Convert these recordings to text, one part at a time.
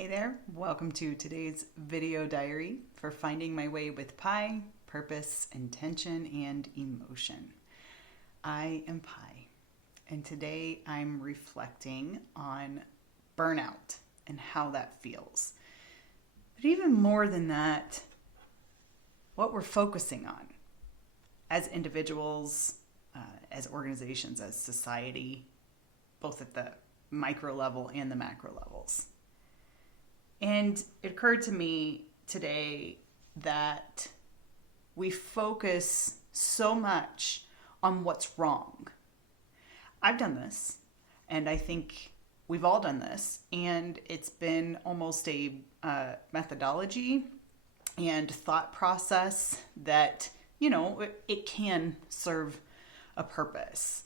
Hey there, welcome to today's video diary for finding my way with Pi, purpose, intention, and emotion. I am Pi, and today I'm reflecting on burnout and how that feels. But even more than that, what we're focusing on as individuals, as organizations, as society, both at the micro level and the macro levels. And it occurred to me today that we focus so much on what's wrong. I've done this, and I think we've all done this, and it's been almost a methodology and thought process that, it can serve a purpose.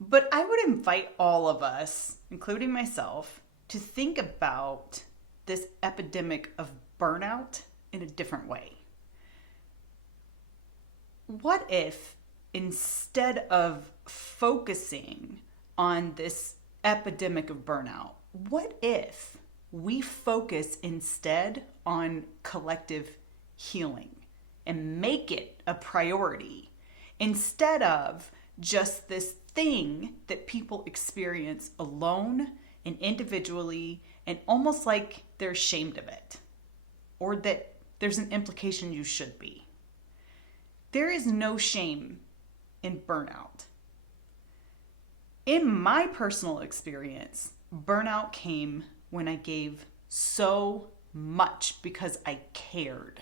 But I would invite all of us, including myself, to think about this epidemic of burnout in a different way. What if instead of focusing on this epidemic of burnout, what if we focus instead on collective healing and make it a priority instead of just this thing that people experience alone and individually, and almost like they're ashamed of it, or that there's an implication you should be. There is no shame in burnout. In my personal experience, burnout came when I gave so much because I cared,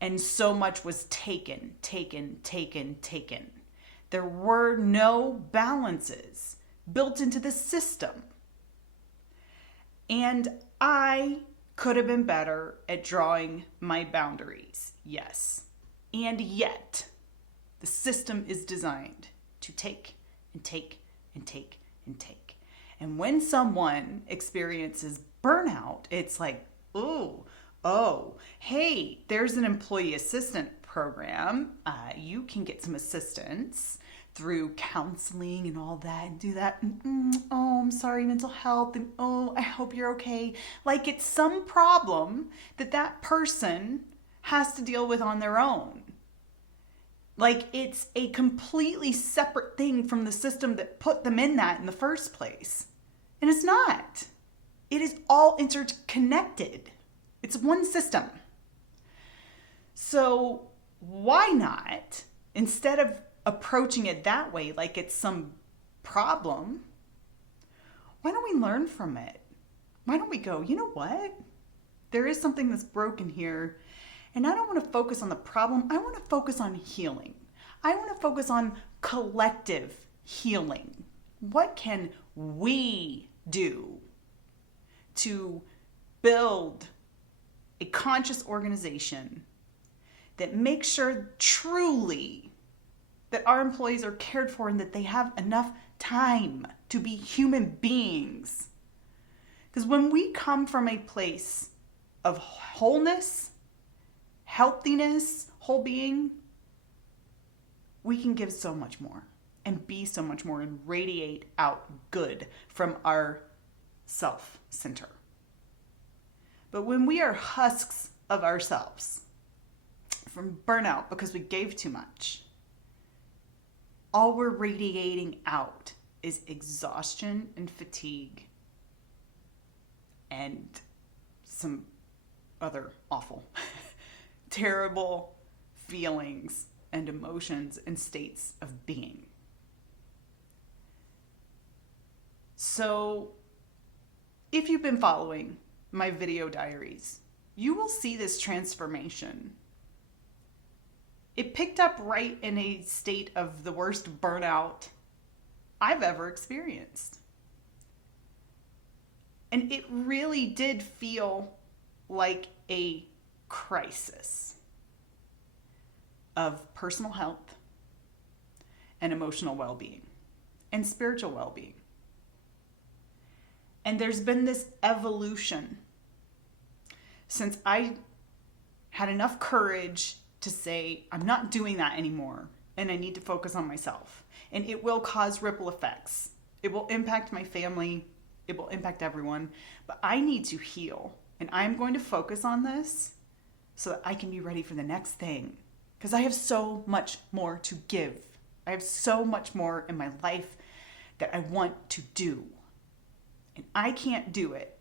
and so much was taken. There were no balances built into the system. And I could have been better at drawing my boundaries, yes. And yet, the system is designed to take and take and take and take. And when someone experiences burnout, it's like, hey, there's an employee assistant program. You can get some assistance through counseling and all that and do that. I'm sorry, mental health. And I hope you're okay. Like it's some problem that person has to deal with on their own. Like it's a completely separate thing from the system that put them in that in the first place. And it's not. It is all interconnected. It's one system. So why not, instead of approaching it that way, like it's some problem, why don't we learn from it? Why don't we go, you know what? There is something that's broken here, and I don't want to focus on the problem. I want to focus on healing. I want to focus on collective healing. What can we do to build a conscious organization that makes sure truly that our employees are cared for and that they have enough time to be human beings? Because when we come from a place of wholeness, healthiness, whole being, we can give so much more and be so much more and radiate out good from our self-center. But when we are husks of ourselves from burnout because we gave too much, all we're radiating out is exhaustion and fatigue and some other awful, terrible feelings and emotions and states of being. So if you've been following my video diaries, you will see this transformation. It picked up right in a state of the worst burnout I've ever experienced. And it really did feel like a crisis of personal health and emotional well-being and spiritual well-being. And there's been this evolution since I had enough courage to say, I'm not doing that anymore, and I need to focus on myself. And it will cause ripple effects. It will impact my family It will impact everyone. But I need to heal. And I'm going to focus on this so that I can be ready for the next thing. Because I have so much more to give. I have so much more in my life that I want to do. And I can't do it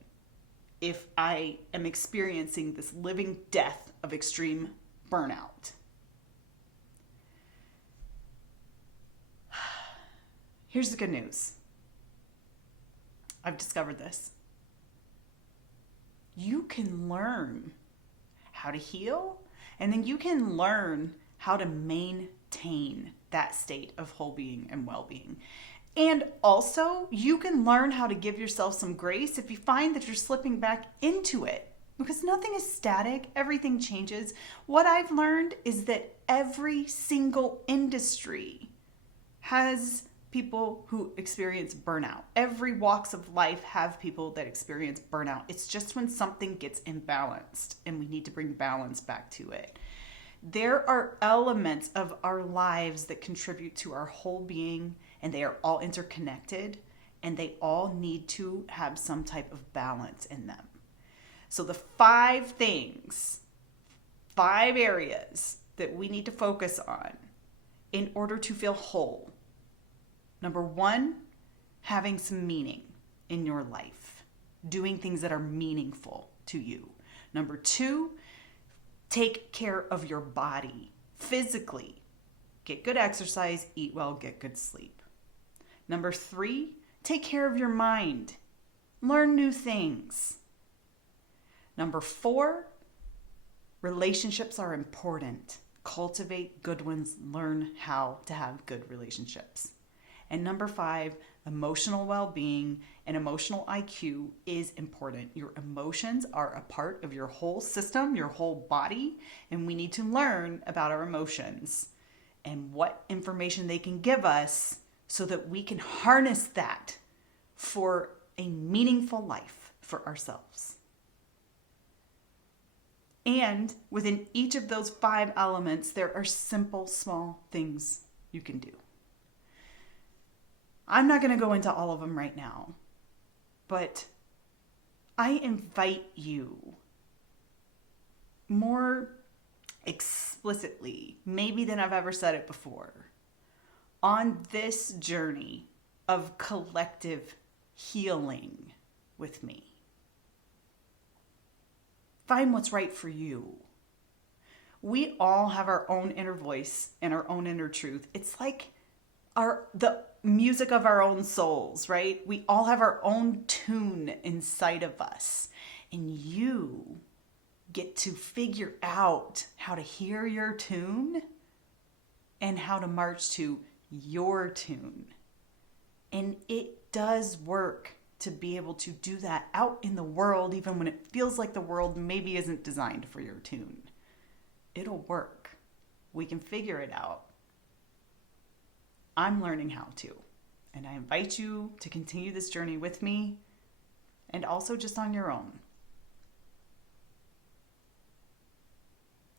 if I am experiencing this living death of extreme burnout. Here's the good news. I've discovered this. You can learn how to heal, and then you can learn how to maintain that state of whole being and well-being. And also, you can learn how to give yourself some grace if you find that you're slipping back into it. Because nothing is static, everything changes. What I've learned is that every single industry has people who experience burnout. Every walks of life have people that experience burnout. It's just when something gets imbalanced and we need to bring balance back to it. There are elements of our lives that contribute to our whole being, and they are all interconnected, and they all need to have some type of balance in them. So the 5 things, 5 areas that we need to focus on in order to feel whole. Number 1, having some meaning in your life, doing things that are meaningful to you. Number 2, take care of your body physically. Get good exercise, eat well, get good sleep. Number 3, take care of your mind. Learn new things. Number 4, relationships are important. Cultivate good ones. Learn how to have good relationships. And number 5, emotional well-being and emotional IQ is important. Your emotions are a part of your whole system, your whole body, and we need to learn about our emotions and what information they can give us so that we can harness that for a meaningful life for ourselves. And within each of those 5 elements, there are simple, small things you can do. I'm not going to go into all of them right now, but I invite you more explicitly, maybe than I've ever said it before, on this journey of collective healing with me. Find what's right for you. We all have our own inner voice and our own inner truth. It's like the music of our own souls, right? We all have our own tune inside of us. And you get to figure out how to hear your tune and how to march to your tune. And it does work to be able to do that out in the world, even when it feels like the world maybe isn't designed for your tune. It'll work. We can figure it out. I'm learning how to. And I invite you to continue this journey with me and also just on your own.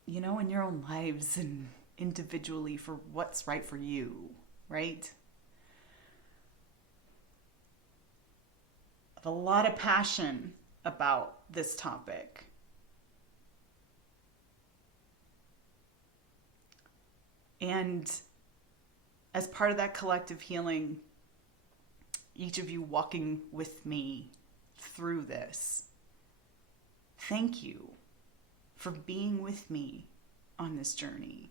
You know, in your own lives and individually for what's right for you, right? I have a lot of passion about this topic. And as part of that collective healing, each of you walking with me through this, thank you for being with me on this journey.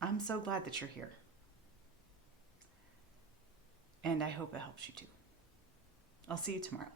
I'm so glad that you're here. And I hope it helps you too. I'll see you tomorrow.